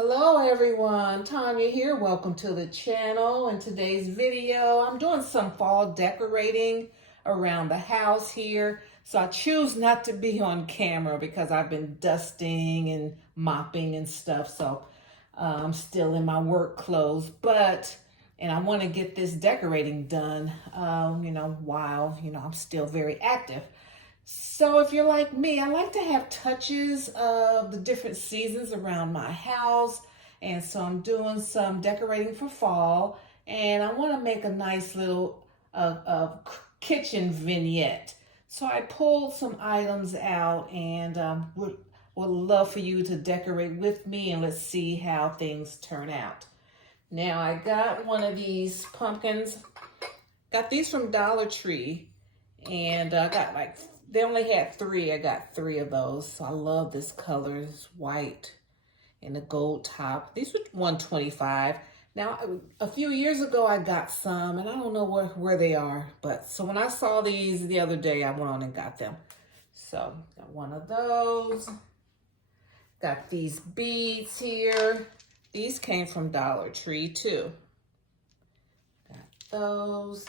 Hello everyone, Tanya here. Welcome to the channel. In today's video, I'm doing some fall decorating around the house here. So I choose not to be on camera because I've been dusting and mopping and stuff. So I'm still in my work clothes, and I want to get this decorating done, while, I'm still very active. So if you're like me, I like to have touches of the different seasons around my house. And so I'm doing some decorating for fall, and I want to make a nice little kitchen vignette. So I pulled some items out and would love for you to decorate with me, and let's see how things turn out. Now I got one of these pumpkins. Got these from Dollar Tree, and I got they only had 3. I got 3 of those. So I love this color. It's white and a gold top. These were $1.25. Now, a few years ago, I got some, and I don't know where they are. But so when I saw these the other day, I went on and got them. So got one of those. Got these beads here. These came from Dollar Tree too. Got those.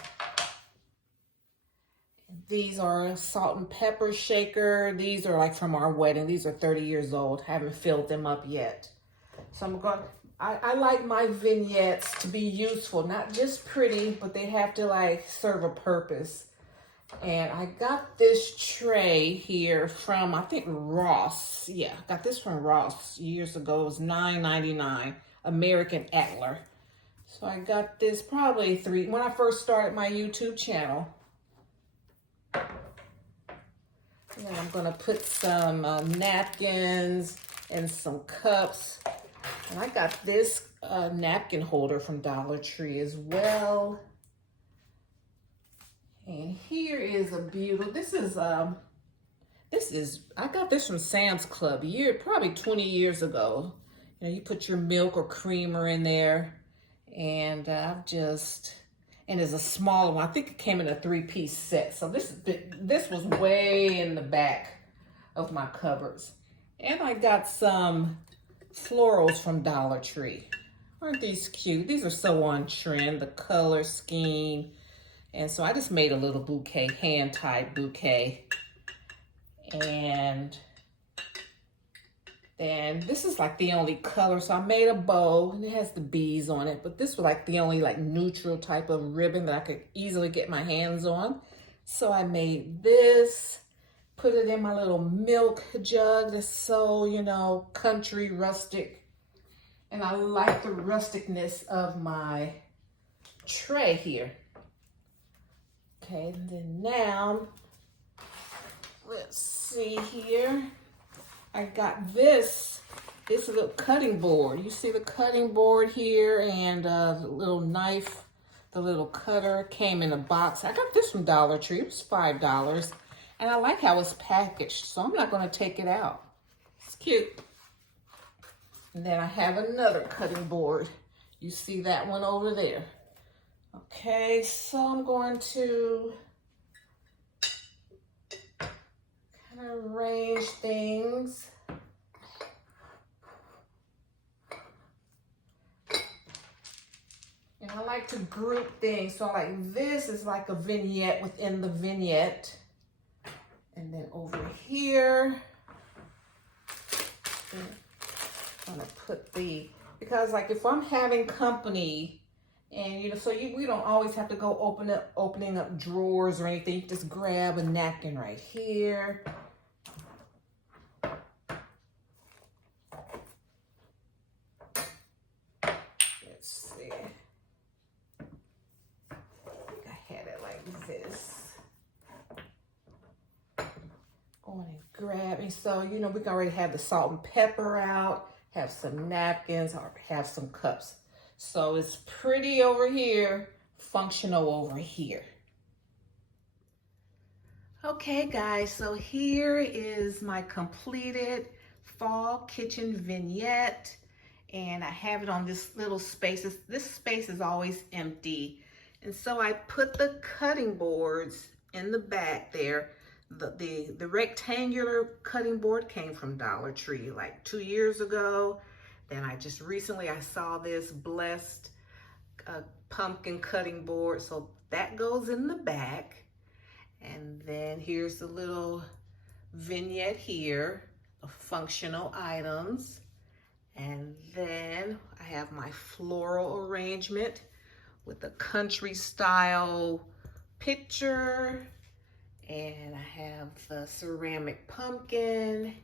These are a salt and pepper shaker. These are like from our wedding. These are 30 years old. Haven't filled them up yet. So I like my vignettes to be useful, not just pretty, but they have to serve a purpose. And I got this tray here from, I think, Ross. Yeah, I got this from Ross years ago. It was $9.99, American Atler. So I got this probably when I first started my YouTube channel. And then I'm gonna put some napkins and some cups. And I got this napkin holder from Dollar Tree as well. And here is a beautiful, I got this from Sam's Club probably 20 years ago. You put your milk or creamer in there, and and it's a smaller one. I think it came in a 3-piece set. So this was way in the back of my cupboards. And I got some florals from Dollar Tree. Aren't these cute? These are so on trend, the color scheme. And so I just made a little bouquet, hand-tied bouquet. And then this is the only color. So I made a bow, and it has the bees on it. But this was the only neutral type of ribbon that I could easily get my hands on. So I made this, put it in my little milk jug. That's so, country, rustic. And I like the rusticness of my tray here. Okay, and then now, let's see here. I got this little cutting board. You see the cutting board here, and the little knife, the little cutter came in a box. I got this from Dollar Tree. It was $5. And I like how it's packaged, so I'm not going to take it out. It's cute. And then I have another cutting board. You see that one over there. Okay, so I'm going to arrange things. And I like to group things. So this is like a vignette within the vignette. And then over here, I'm gonna put because if I'm having company, and we don't always have to go opening up drawers or anything. You just grab a napkin right here. Let's see. I think I had it like this. Going and grabbing. So, we can already have the salt and pepper out, have some napkins, or have some cups. So it's pretty over here, functional over here. Okay guys, so here is my completed fall kitchen vignette, and I have it on this little space. This space is always empty. And so I put the cutting boards in the back there. The rectangular cutting board came from Dollar Tree 2 years ago. Then I just recently, I saw this blessed pumpkin cutting board. So that goes in the back. And then here's the little vignette here of functional items. And then I have my floral arrangement with a country style picture. And I have the ceramic pumpkin,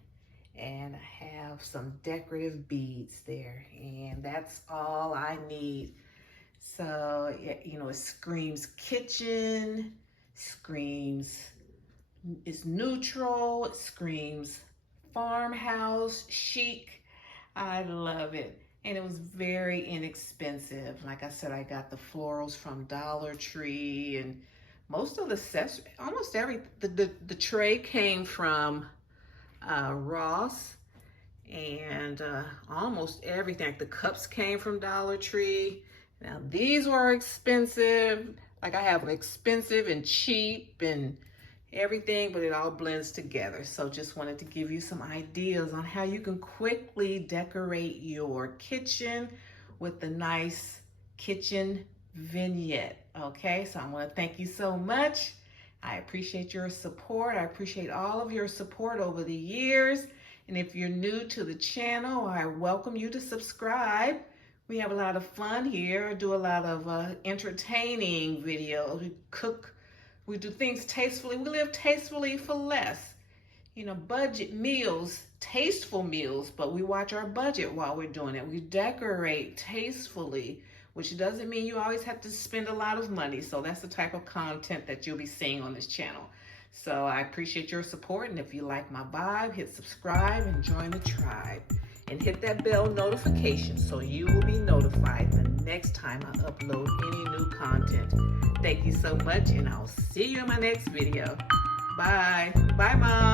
and I have some decorative beads there. And that's all I need. So, you know, it screams kitchen, screams, it's neutral, it screams farmhouse, chic. I love it. And it was very inexpensive. Like I said, I got the florals from Dollar Tree, and most of the accessories, almost the tray came from Ross, and almost everything. Like the cups came from Dollar Tree. Now these were expensive. Like I have expensive and cheap and everything, but it all blends together. So just wanted to give you some ideas on how you can quickly decorate your kitchen with the nice kitchen vignette. Okay, so I want to thank you so much. I appreciate your support. I appreciate all of your support over the years. And if you're new to the channel, I welcome you to subscribe. We have a lot of fun here. I do a lot of entertaining videos. We cook. We do things tastefully. We live tastefully for less. You know, budget meals, tasteful meals, but we watch our budget while we're doing it. We decorate tastefully, which doesn't mean you always have to spend a lot of money. So that's the type of content that you'll be seeing on this channel. So I appreciate your support. And if you like my vibe, hit subscribe and join the tribe. And hit that bell notification so you will be notified the next time I upload any new content. Thank you so much, and I'll see you in my next video. Bye. Bye, Mom.